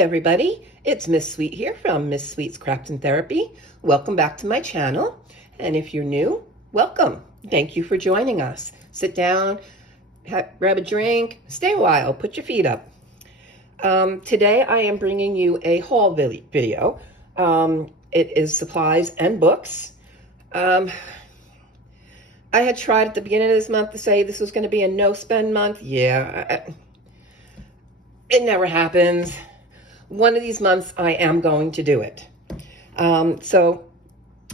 everybody, it's Miss Sweet here from Miss Sweet's Craft and Therapy. Welcome back to my channel, and if you're new, welcome. Thank you for joining us. Sit down, grab a drink, stay a while, put your feet up. Today I am bringing you a haul video. It is supplies and books. I had tried at the beginning of this month to say this was going to be a no-spend month. Yeah, it never happens. One of these months I am going to do it. I'm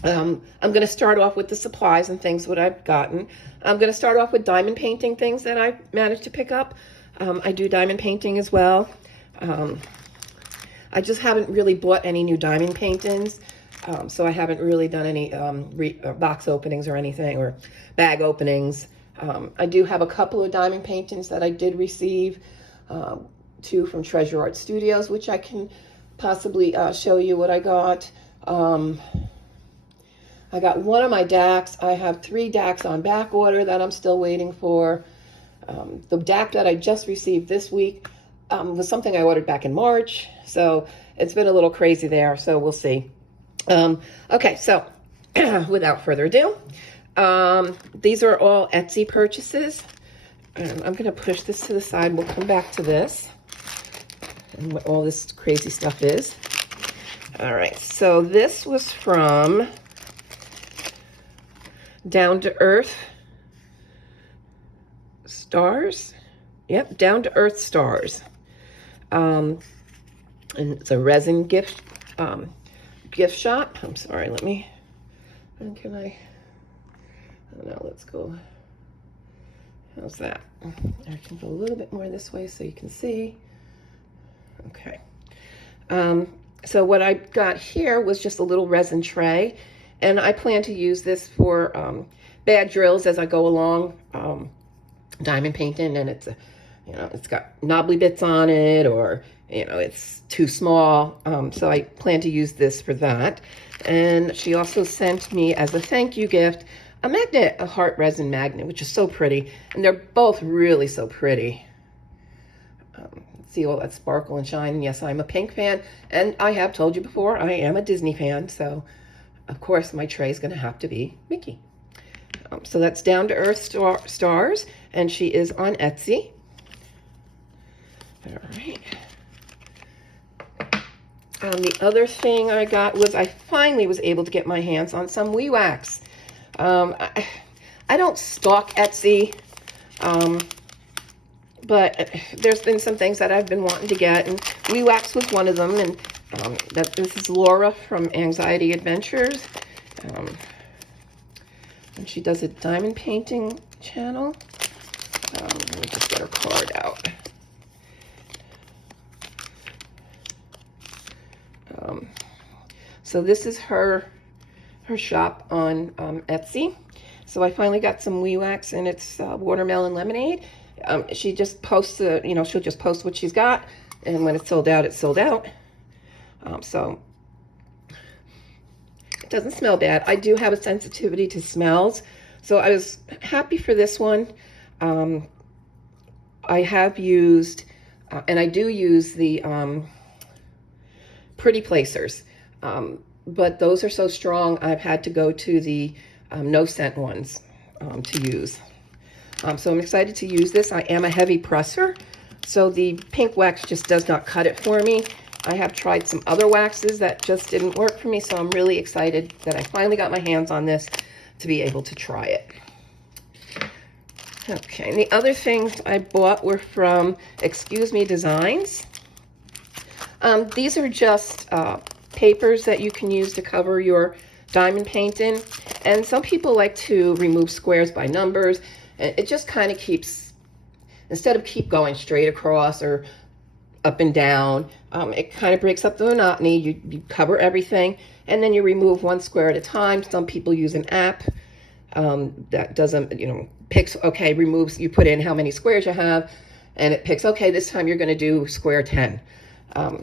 going to start off with the supplies and things what I've gotten. I'm going to start off with diamond painting things that I managed to pick up. I do diamond painting as well. I just haven't really bought any new diamond paintings. So I haven't really done any box openings or anything, or bag openings. I do have a couple of diamond paintings that I did receive, two from Treasure Art Studios, which I can possibly show you what I got. I got one of my DACs. I have 3 DACs on back order that I'm still waiting for. The DAC that I just received this week was something I ordered back in March, so it's been a little crazy there, so we'll see. Okay, so without further ado, these are all Etsy purchases. I'm going to push this to the side. We'll come back to this and what all this crazy stuff is. All right, so this was from Down to Earth Stars. Yep, Down to Earth Stars. And it's a resin gift shop. I'm sorry, let me, can I don't know, let's go, how's that? I can go a little bit more this way so you can see. Okay. So what I got here was just a little resin tray, and I plan to use this for bad drills as I go along, diamond painting, and it's, it's got knobbly bits on it, or, it's too small. So I plan to use this for that. And she also sent me as a thank you gift a magnet, a heart resin magnet, which is so pretty. And they're both really so pretty. See all that sparkle and shine. And yes, I'm a pink fan. And I have told you before, I am a Disney fan. So, of course, my tray is going to have to be Mickey. So that's Down to Earth Stars. And she is on Etsy. All right. The other thing I got was I finally was able to get my hands on some Wee Wax. I don't stalk Etsy, but there's been some things that I've been wanting to get, and Wee Wax was one of them. And this is Laura from Anxiety Adventures, and she does a diamond painting channel. Let me just get her card out. So this is her shop on Etsy. So I finally got some Wee Wax, and it's watermelon lemonade. She just posts, she'll just post what she's got, and when it's sold out, it's sold out. So it doesn't smell bad. I do have a sensitivity to smells, so I was happy for this one. I have used, and I do use the Pretty Placers. But those are so strong, I've had to go to the no scent ones to use. So I'm excited to use this. I am a heavy presser, so the pink wax just does not cut it for me. I have tried some other waxes that just didn't work for me, so I'm really excited that I finally got my hands on this to be able to try it. Okay, and the other things I bought were from Excuse Me Designs. These are just papers that you can use to cover your diamond painting, and some people like to remove squares by numbers, and it just kind of keeps, instead of keep going straight across or up and down, it kind of breaks up the monotony. You cover everything, and then you remove one square at a time. Some people use an app that doesn't, picks, okay, removes, you put in how many squares you have, and it picks, okay, this time you're going to do square 10.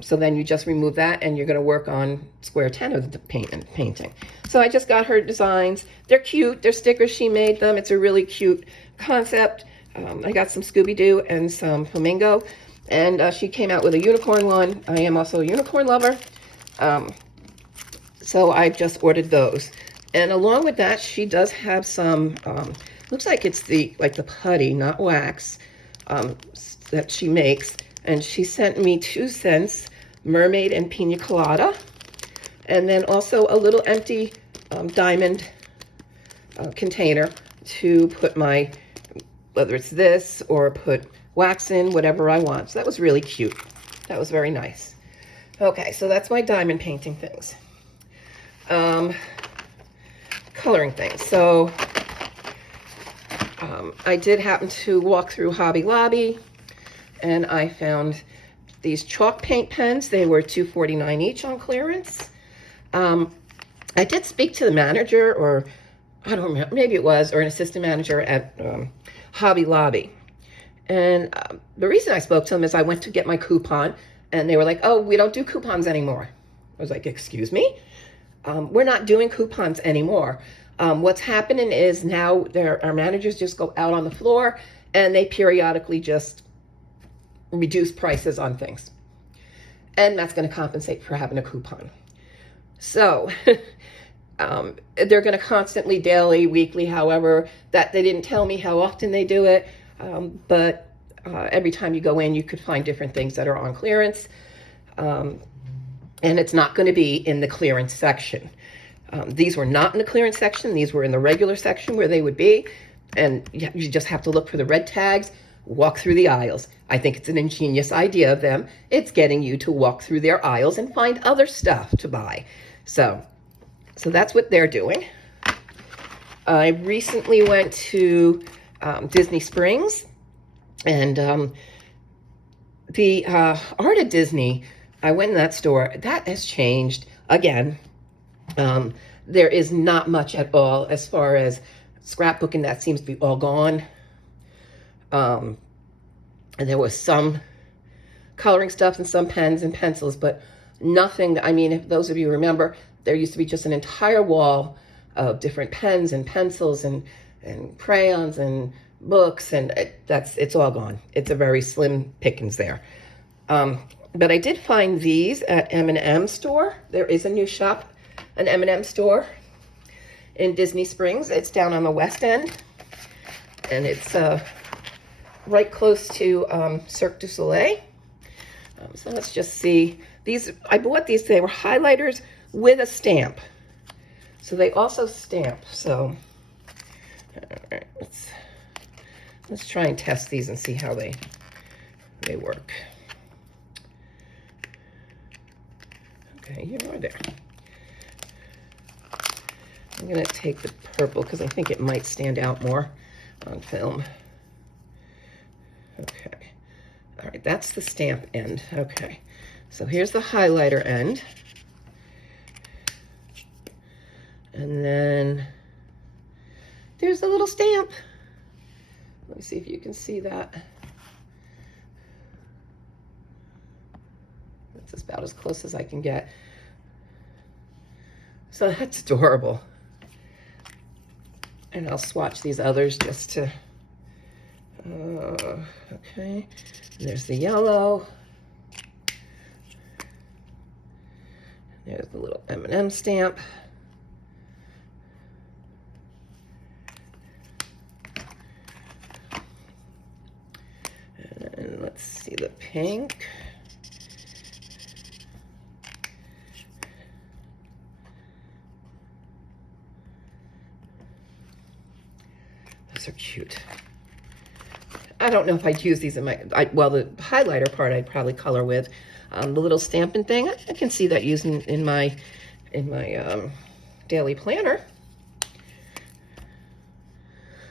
So then you just remove that, and you're going to work on square 10 of the painting. So I just got her designs. They're cute. They're stickers. She made them. It's a really cute concept. I got some Scooby-Doo and some Flamingo. And she came out with a unicorn one. I am also a unicorn lover. So I just ordered those. And along with that, she does have some, looks like it's the putty, not wax, that she makes. And she sent me 2 scents, Mermaid and Pina Colada. And then also a little empty diamond container to put my, whether it's this or put wax in, whatever I want. So that was really cute. That was very nice. Okay, so that's my diamond painting things. Coloring things. So I did happen to walk through Hobby Lobby, and I found these chalk paint pens. They were $2.49 each on clearance. I did speak to the manager, or I don't remember, maybe it was, or an assistant manager at Hobby Lobby. And the reason I spoke to them is I went to get my coupon, and they were like, oh, we don't do coupons anymore. I was like, excuse me? We're not doing coupons anymore. What's happening is now our managers just go out on the floor, and they periodically just reduce prices on things. And that's going to compensate for having a coupon. So they're going to constantly, daily, weekly, however, that they didn't tell me how often they do it. But every time you go in, you could find different things that are on clearance. And it's not going to be in the clearance section. These were not in the clearance section. These were in the regular section where they would be. And you just have to look for the red tags, walk through the aisles. I think it's an ingenious idea of them. It's getting you to walk through their aisles and find other stuff to buy. So that's what they're doing. I recently went to Disney Springs, and the Art of Disney, I went in that store. That has changed again. There is not much at all as far as scrapbooking. That seems to be all gone. And there was some coloring stuff and some pens and pencils, but nothing. I mean, if those of you remember, there used to be just an entire wall of different pens and pencils and crayons and books, and it's all gone. It's a very slim pickings there. But I did find these at M&M store. There is a new shop, an M&M store in Disney Springs. It's down on the west end, and it's right close to Cirque du Soleil. So let's just see. These, I bought these. They were highlighters with a stamp. So they also stamp. So all right, let's try and test these and see how they work. Okay, you are there. I'm going to take the purple because I think it might stand out more on film. Okay. All right, that's the stamp end. Okay. So here's the highlighter end. And then there's the little stamp. Let me see if you can see that. That's about as close as I can get. So that's adorable. And I'll swatch these others just to, okay. And there's the yellow. There's the little M&M stamp. And let's see the pink. Those are cute. I don't know if I'd use these in my, well, the highlighter part I'd probably color with. The little stamping thing, I can see that using in my daily planner.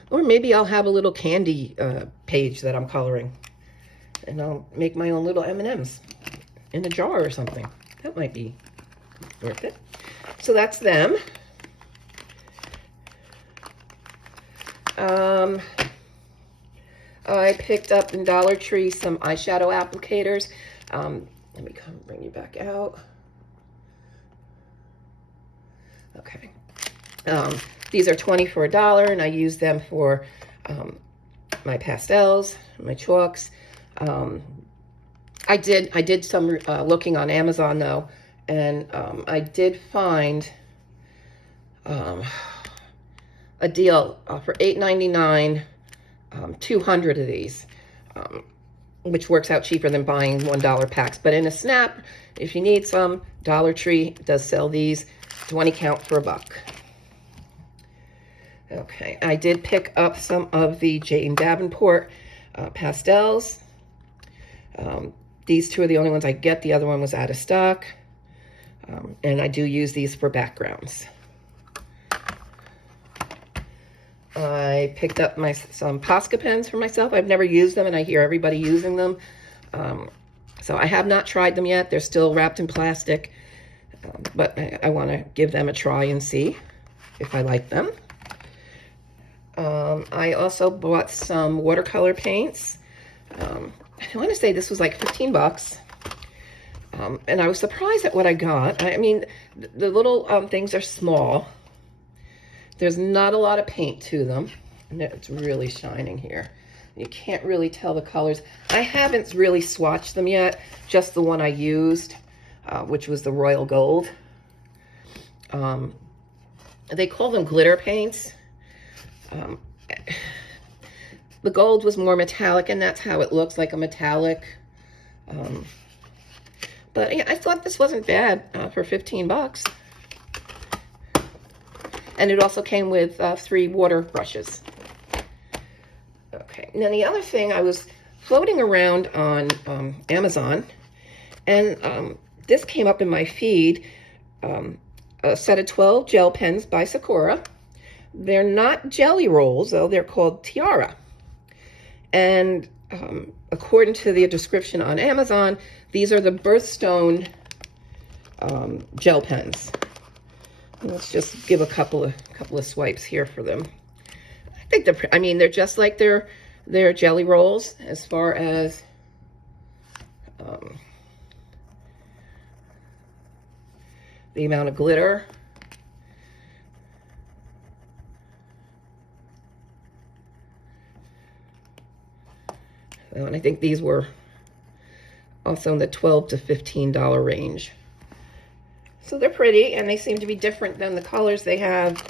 Or maybe I'll have a little candy page that I'm coloring. And I'll make my own little M&Ms in a jar or something. That might be worth it. So that's them. I picked up in Dollar Tree some eyeshadow applicators. Let me come bring you back out. Okay. These are 20 for $1, and I use them for my pastels, my chalks. I did some looking on Amazon though, and I did find a deal for $8.99, 200 of these, which works out cheaper than buying $1 packs. But in a snap, if you need some, Dollar Tree does sell these 20 count for $1. Okay, I did pick up some of the Jane Davenport pastels. These two are the only ones I get. The other one was out of stock. And I do use these for backgrounds. I picked up some Posca pens for myself. I've never used them, and I hear everybody using them. So I have not tried them yet. They're still wrapped in plastic. But I want to give them a try and see if I like them. I also bought some watercolor paints. I want to say this was like 15 bucks. And I was surprised at what I got. I mean, the little things are small. There's not a lot of paint to them. And it's really shining here. You can't really tell the colors. I haven't really swatched them yet. Just the one I used, which was the Royal Gold. They call them glitter paints. The gold was more metallic, and that's how it looks, like a metallic. But yeah, I thought this wasn't bad for 15 bucks. And it also came with 3 water brushes. Okay, now the other thing, I was floating around on Amazon, and this came up in my feed, a set of 12 gel pens by Sakura. They're not jelly rolls, though. They're called Tiara. And according to the description on Amazon, these are the Birthstone gel pens. Let's just give a couple of swipes here for them. I think they're just like their jelly rolls as far as the amount of glitter. And I think these were also in the $12 to $15 range. So they're pretty, and they seem to be different than the colors they have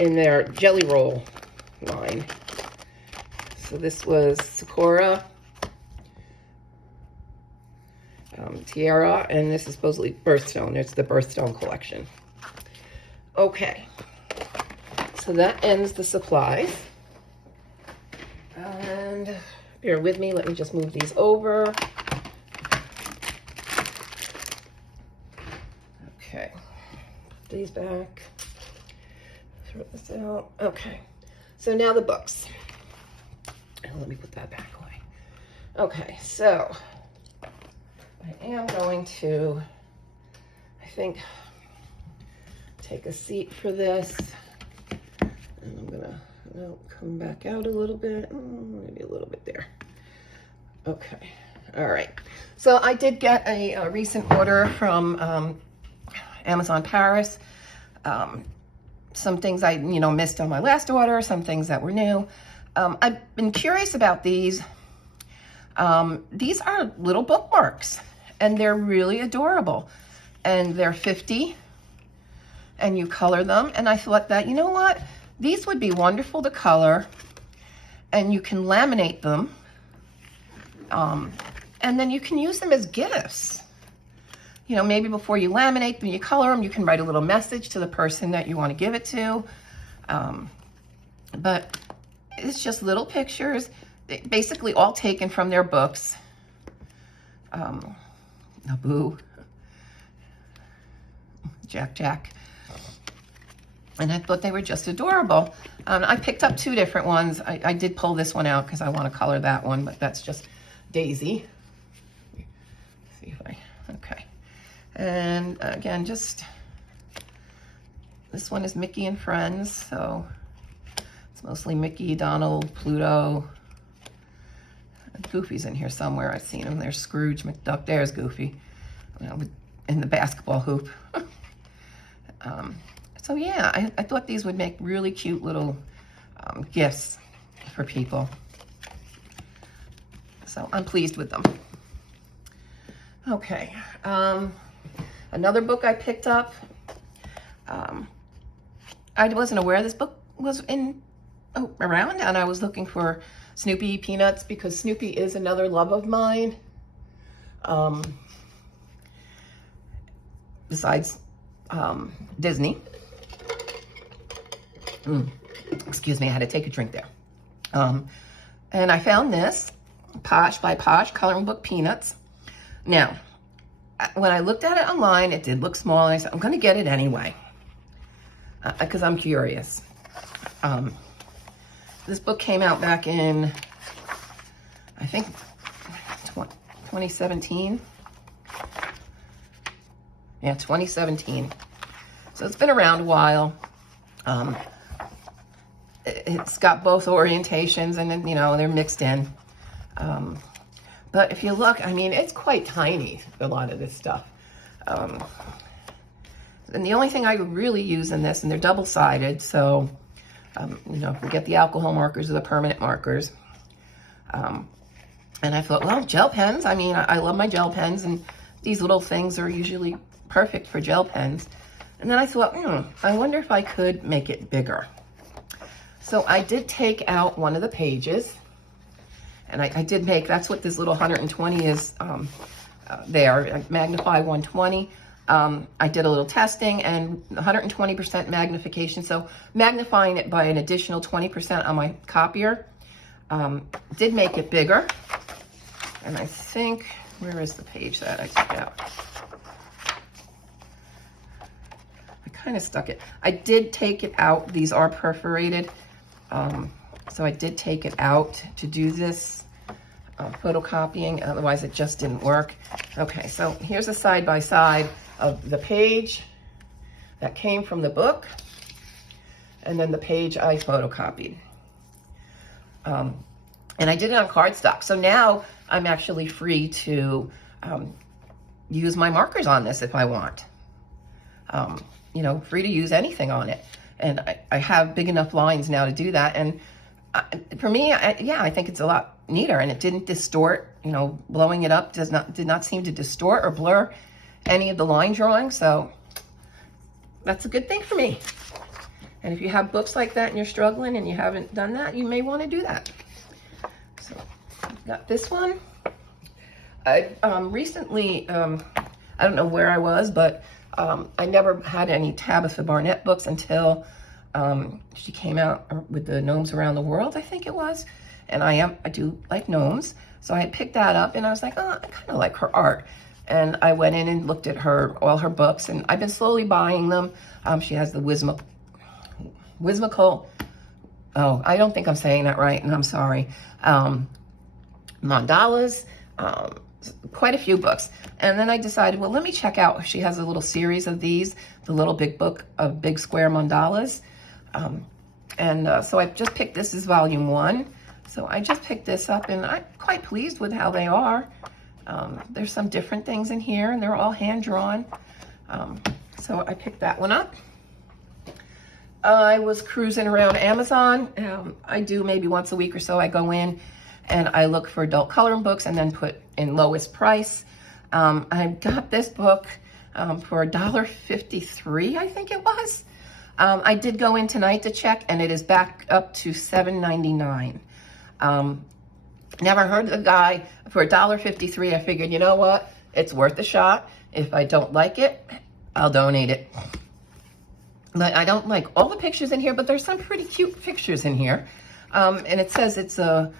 in their jelly roll line. So this was Sakura, Tiara, and this is supposedly Birthstone. It's the Birthstone collection. Okay, so that ends the supplies. And bear with me, let me just move these over. Okay, put these back, throw this out. Okay, so now the books. And let me put that back away. Okay, so I am going to, I think, take a seat for this. And I'm gonna come back out a little bit, maybe a little bit there. Okay, all right. So I did get a recent order from Amazon Paris. Some things I missed on my last order, some things that were new. I've been curious about these. These are little bookmarks, and they're really adorable. And they're 50, and you color them. And I thought that, you know what? These would be wonderful to color, and you can laminate them, and then you can use them as gifts. You know, maybe before you laminate them, you color them, you can write a little message to the person that you want to give it to. But it's just little pictures, basically all taken from their books. Naboo, Jack. And I thought they were just adorable. I picked up 2 different ones. I did pull this one out because I want to color that one, but that's just Daisy. Let's see if okay. And again, just, this one is Mickey and Friends, so it's mostly Mickey, Donald, Pluto. Goofy's in here somewhere. I've seen him. There's Scrooge McDuck. There's Goofy, in the basketball hoop. So yeah, I thought these would make really cute little gifts for people. So I'm pleased with them. Okay, another book I picked up. I wasn't aware this book was around, and I was looking for Snoopy Peanuts because Snoopy is another love of mine. Besides Disney. Excuse me, I had to take a drink there. And I found this, Posh by Posh, coloring book Peanuts. Now, when I looked at it online, it did look small, and I said, I'm going to get it anyway, because I'm curious. This book came out back in, I think, 2017. Yeah, 2017. So it's been around a while. It's got both orientations, and then, you know, they're mixed in. But if you look, I mean, it's quite tiny, a lot of this stuff. And the only thing I would really use in this, and they're double-sided, so, you know, forget the alcohol markers or the permanent markers. And I thought, well, gel pens, I mean, I love my gel pens, and these little things are usually perfect for gel pens. And then I thought, I wonder if I could make it bigger. So I did take out one of the pages, and I did make, that's what this little 120 is there, Magnify 120. I did a little testing, and 120% magnification, so magnifying it by an additional 20% on my copier did make it bigger. And I think, where is the page that I took out? I kind of stuck it. I did take it out. These are perforated. So I did take it out to do this photocopying. Otherwise, it just didn't work. Okay, so here's a side-by-side of the page that came from the book, and then the page I photocopied. And I did it on cardstock. So now I'm actually free to use my markers on this if I want. You know, free to use anything on it. And I have big enough lines now to do that. And for me, yeah, I think it's a lot neater, and it didn't distort. You know, blowing it up did not seem to distort or blur any of the line drawing. So that's a good thing for me. And if you have books like that and you're struggling and you haven't done that, you may want to do that. So I've got this one. I recently, I don't know where I was, but I never had any Tabitha Barnett books until she came out with the Gnomes Around the World, I think it was. And I do like gnomes, so I picked that up, and I was like, oh, I kind of like her art. And I went in and looked at all her books, and I've been slowly buying them. She has the Whimsical, oh, I don't think I'm saying that right, and I'm sorry. Mandalas, quite a few books. And then I decided, well, let me check out, she has a little series of these, the little big book of big square mandalas. So I just picked, this is volume 1. So I just picked this up, and I'm quite pleased with how they are. There's some different things in here, and they're all hand-drawn. So I picked that one up. I was cruising around Amazon. I do maybe once a week or so, I go in and I look for adult coloring books and then put in lowest price. I got this book for $1.53, I think it was. I did go in tonight to check, and it is back up to $7.99. Never heard of the guy. For $1.53, I figured, you know what? It's worth a shot. If I don't like it, I'll donate it. But I don't like all the pictures in here, but there's some pretty cute pictures in here. And it says it's a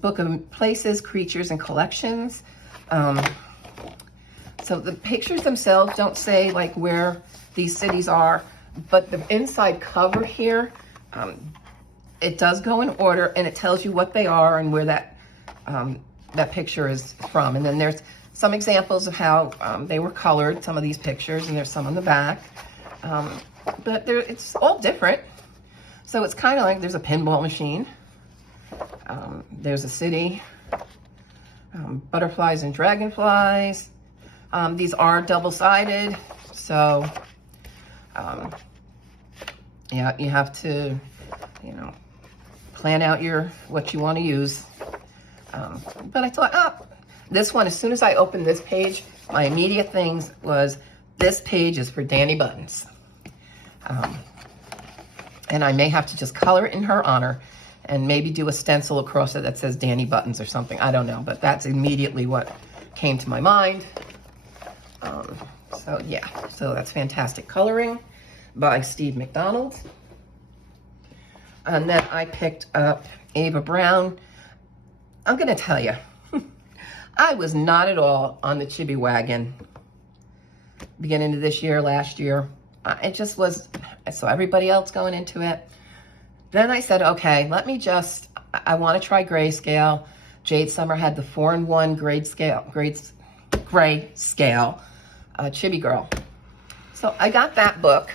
book of places, creatures, and collections. So the pictures themselves don't say like where these cities are, but the inside cover here, it does go in order, and it tells you what they are and where that picture is from. And then there's some examples of how they were colored, some of these pictures, and there's some on the back. But it's all different. So it's kind of like there's a pinball machine. There's a city, butterflies and dragonflies. These are double-sided, so yeah, you have to, you know, plan out what you want to use. But I thought, oh, this one, as soon as I opened this page, my immediate things was, this page is for Danny Buttons. And I may have to just color it in her honor and maybe do a stencil across it that says Danny Buttons or something. I don't know, but that's immediately what came to my mind. So yeah, so that's Fantastic Coloring by Steve McDonald. And then I picked up Ava Brown. I'm gonna tell you, I was not at all on the Chibi wagon beginning of this year, last year. It just was, I saw everybody else going into it. Then I said, okay, let me just, I want to try grayscale. Jade Summer had the 4-in-1 gray scale, Chibi Girl. So I got that book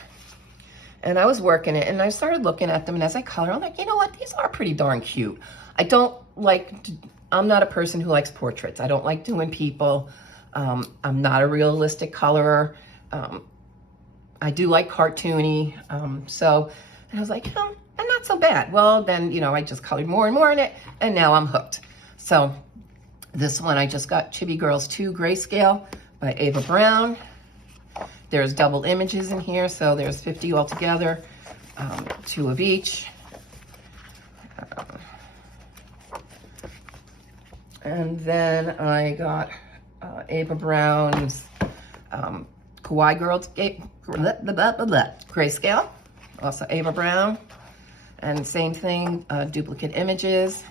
and I was working it and I started looking at them, and as I color, I'm like, you know what? These are pretty darn cute. I'm not a person who likes portraits. I don't like doing people. I'm not a realistic colorer. I do like cartoony. So I was like, and not so bad. Well, then, you know, I just colored more and more in it, and now I'm hooked. So this one, I just got Chibi Girls 2 Grayscale by Ava Brown. There's double images in here, so there's 50 altogether, 2 of each. And then I got Ava Brown's Kawaii Girls Grayscale, also Ava Brown. And same thing, duplicate images.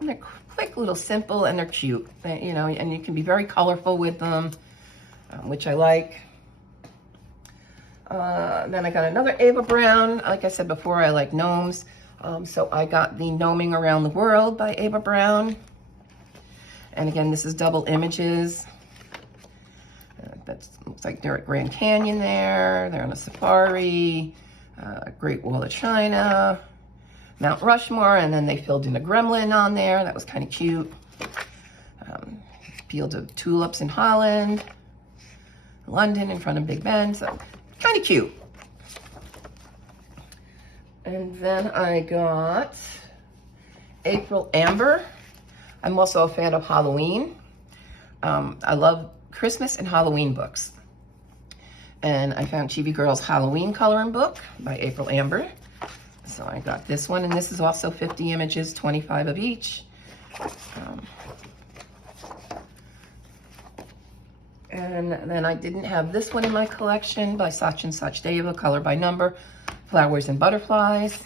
And they're quick, little, simple, and they're cute. You know, and you can be very colorful with them, which I like. Then I got another Ava Brown. Like I said before, I like gnomes. So I got the Gnoming Around the World by Ava Brown. And again, this is double images. That looks like they're at Grand Canyon there. They're on a safari, Great Wall of China, Mount Rushmore, and then they filled in a gremlin on there. That was kind of cute. Field of Tulips in Holland, London in front of Big Ben, so kind of cute. And then I got April Amber. I'm also a fan of Halloween. I love Christmas and Halloween books. And I found Chibi Girl's Halloween coloring book by April Amber. So I got this one, and this is also 50 images, 25 of each. And then I didn't have this one in my collection by Such and Such Deva, color by number, Flowers and Butterflies.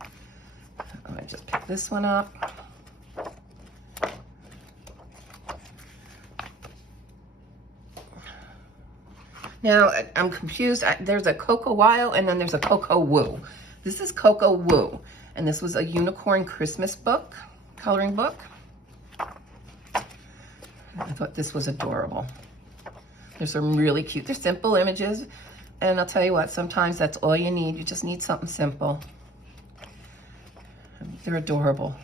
I just picked this one up. Now, I'm confused. There's a Coco Woo and then there's a Coco Woo. This is Coco Woo, and this was a unicorn Christmas book, coloring book. I thought this was adorable. There's some really cute, they're simple images, and I'll tell you what, sometimes that's all you need. You just need something simple. They're adorable.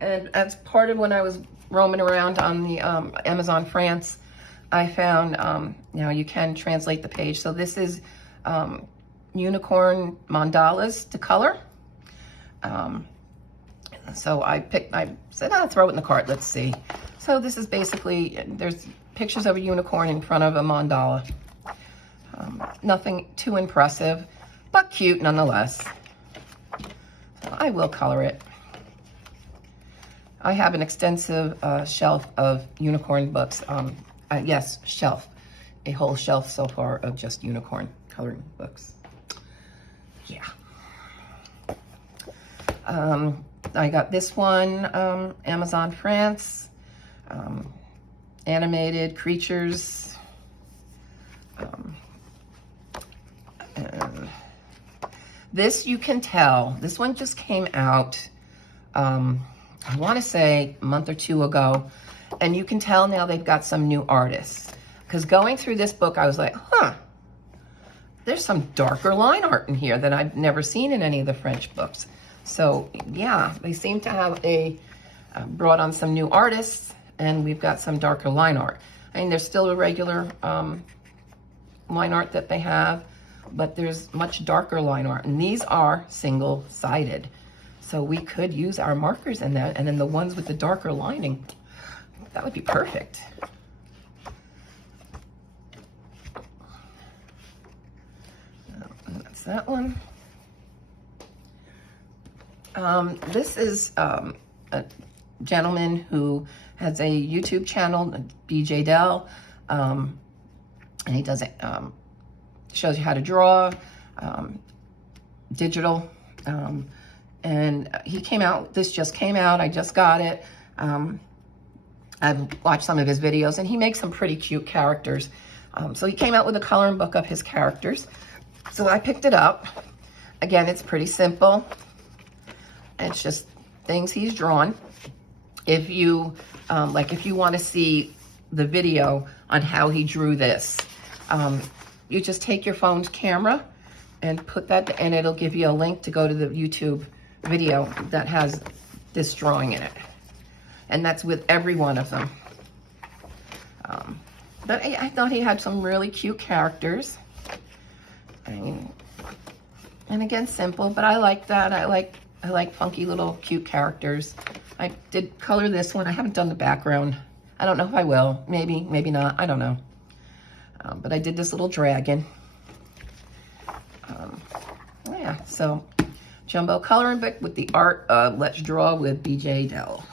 And as part of when I was roaming around on the Amazon France, I found, you can translate the page. So this is unicorn mandalas to color. So I said, I'll throw it in the cart, let's see. So this is basically, there's pictures of a unicorn in front of a mandala. Nothing too impressive, but cute nonetheless. So I will color it. I have an extensive shelf of unicorn books. Yes, shelf. A whole shelf so far of just unicorn coloring books. Yeah. I got this one, Amazon France. Animated creatures. And this you can tell. This one just came out, I want to say a month or two ago. And you can tell now they've got some new artists. Because going through this book, I was like, there's some darker line art in here that I've never seen in any of the French books. So yeah, they seem to have brought on some new artists, and we've got some darker line art. I mean, there's still a regular line art that they have, but there's much darker line art, and these are single-sided. So we could use our markers in that, and then the ones with the darker lining, that would be perfect. That's that one. This is a gentleman who has a YouTube channel, BJ Dell, and he does it, shows you how to draw, digital, and he came out, this just came out, I just got it. I've watched some of his videos, and he makes some pretty cute characters. So he came out with a coloring book of his characters. So I picked it up. Again, it's pretty simple. It's just things he's drawn. If you, like if you want to see the video on how he drew this, you just take your phone's camera and put that, and it'll give you a link to go to the YouTube video that has this drawing in it. And that's with every one of them. But I thought he had some really cute characters. And again, simple, but I like that. I like funky little cute characters. I did color this one. I haven't done the background. I don't know if I will. Maybe, maybe not. I don't know. But I did this little dragon. Yeah, so jumbo coloring book with the art of Let's Draw with BJ Dell.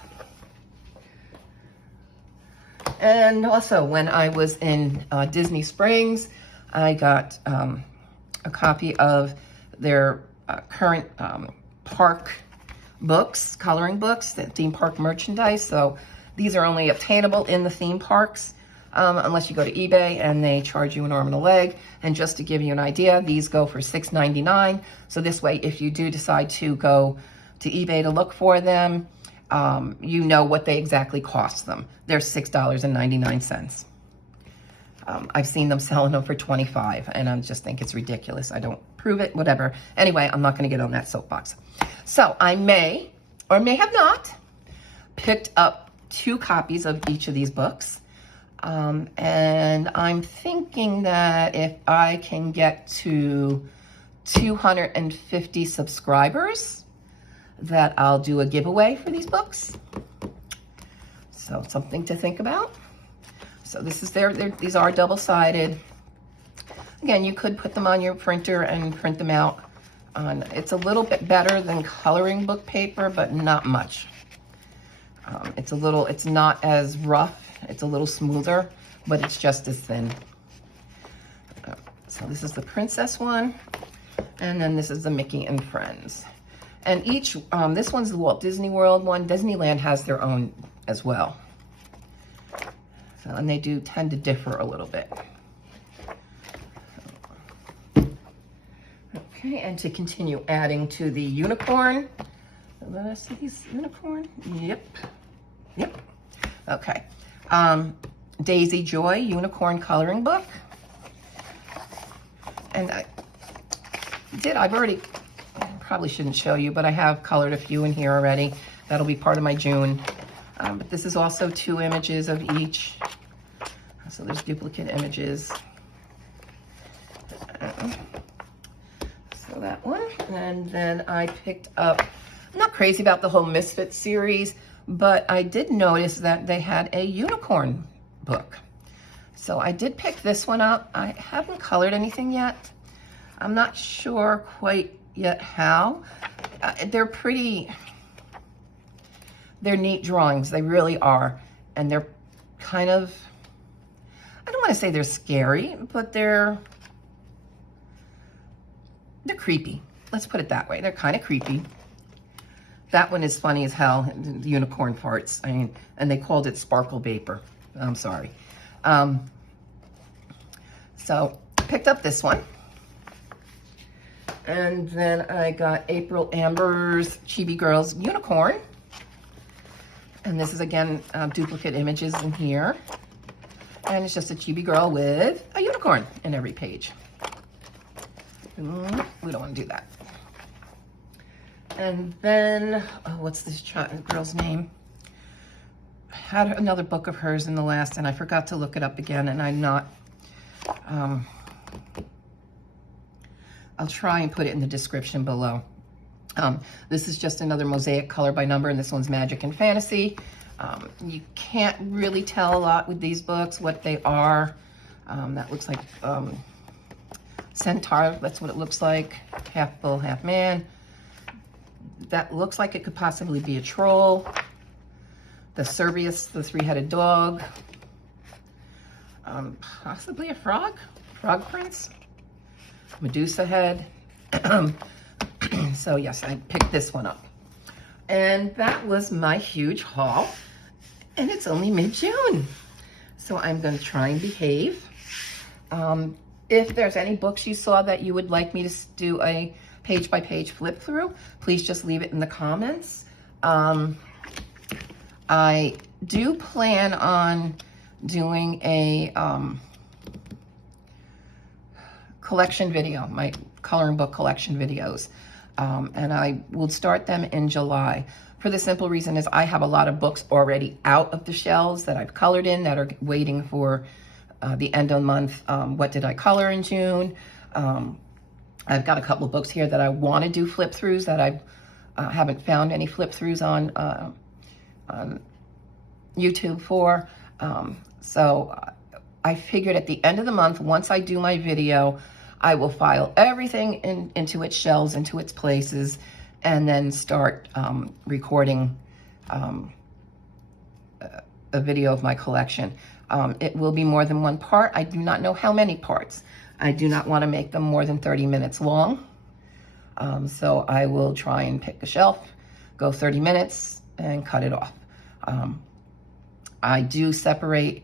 And also, when I was in Disney Springs, I got a copy of their current park books, coloring books, the theme park merchandise. So these are only obtainable in the theme parks, unless you go to eBay and they charge you an arm and a leg. And just to give you an idea, these go for $6.99. So this way, if you do decide to go to eBay to look for them, you know what they exactly cost them. They're $6.99. I've seen them selling them for $25, and I just think it's ridiculous. I don't prove it, whatever. Anyway, I'm not going to get on that soapbox. So I may, or may have not, picked up 2 copies of each of these books. And I'm thinking that if I can get to 250 subscribers, that I'll do a giveaway for these books. So something to think about. So this is these are double-sided. Again, you could put them on your printer and print them out. It's a little bit better than coloring book paper, but not much. It's not as rough. It's a little smoother, but it's just as thin. So this is the princess one, and then this is the Mickey and Friends. And each, this one's the Walt Disney World one. Disneyland has their own as well. So, and they do tend to differ a little bit. Okay, and to continue adding to the unicorn. Did I see these unicorn? Yep. Yep. Okay. Daisy Joy Unicorn Coloring Book. And I've already, probably shouldn't show you, but I have colored a few in here already. That'll be part of my June. But this is also 2 images of each. So there's duplicate images. So that one. And then I picked up, I'm not crazy about the whole Misfit series, but I did notice that they had a unicorn book. So I did pick this one up. I haven't colored anything yet. I'm not sure quite yet how. They're neat drawings. They really are. And they're kind of, I don't want to say they're scary, but they're creepy. Let's put it that way. They're kind of creepy. That one is funny as hell, the unicorn parts. I mean, and they called it sparkle vapor. I'm sorry. So I picked up this one. And then I got April Amber's Chibi Girls Unicorn. And this is, again, duplicate images in here. And it's just a chibi girl with a unicorn in every page. We don't want to do that. And then, what's this girl's name? I had another book of hers in the last, and I forgot to look it up again, and I'm not, I'll try and put it in the description below. This is just another mosaic color by number, and this one's Magic and Fantasy. You can't really tell a lot with these books what they are. That looks like centaur, that's what it looks like. Half bull, half man. That looks like it could possibly be a troll. The Cerberus, the three-headed dog. Possibly a frog prince. Medusa head. So yes, I picked this one up. And that was my huge haul. And it's only mid-June. So I'm going to try and behave. If there's any books you saw that you would like me to do a page-by-page flip through, please just leave it in the comments. I do plan on doing a collection video, my coloring book collection videos. And I will start them in July. For the simple reason is I have a lot of books already out of the shelves that I've colored in that are waiting for the end of the month. What did I color in June? I've got a couple of books here that I want to do flip throughs that I haven't found any flip throughs on YouTube for. So I figured at the end of the month, once I do my video, I will file everything into its shelves, into its places, and then start recording a video of my collection. It will be more than one part. I do not know how many parts. I do not want to make them more than 30 minutes long. So I will try and pick a shelf, go 30 minutes, and cut it off. I do separate,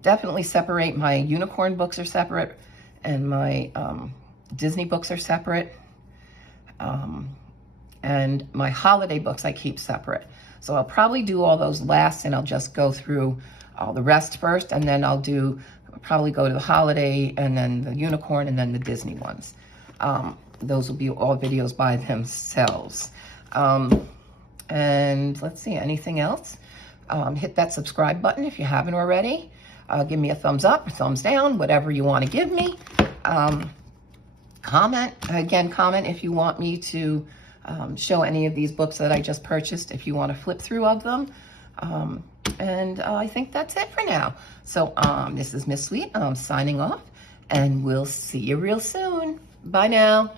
definitely separate. My unicorn books are separate, and my Disney books are separate. And my holiday books I keep separate. So I'll probably do all those last, and I'll just go through all the rest first, and then I'll probably go to the holiday, and then the unicorn, and then the Disney ones. Those will be all videos by themselves. And let's see, anything else? Hit that subscribe button if you haven't already. Give me a thumbs up, a thumbs down, whatever you want to give me. Comment if you want me to show any of these books that I just purchased, if you want to flip through of them. And I think that's it for now. So this is Miss Sweet. I'm signing off, and we'll see you real soon. Bye now.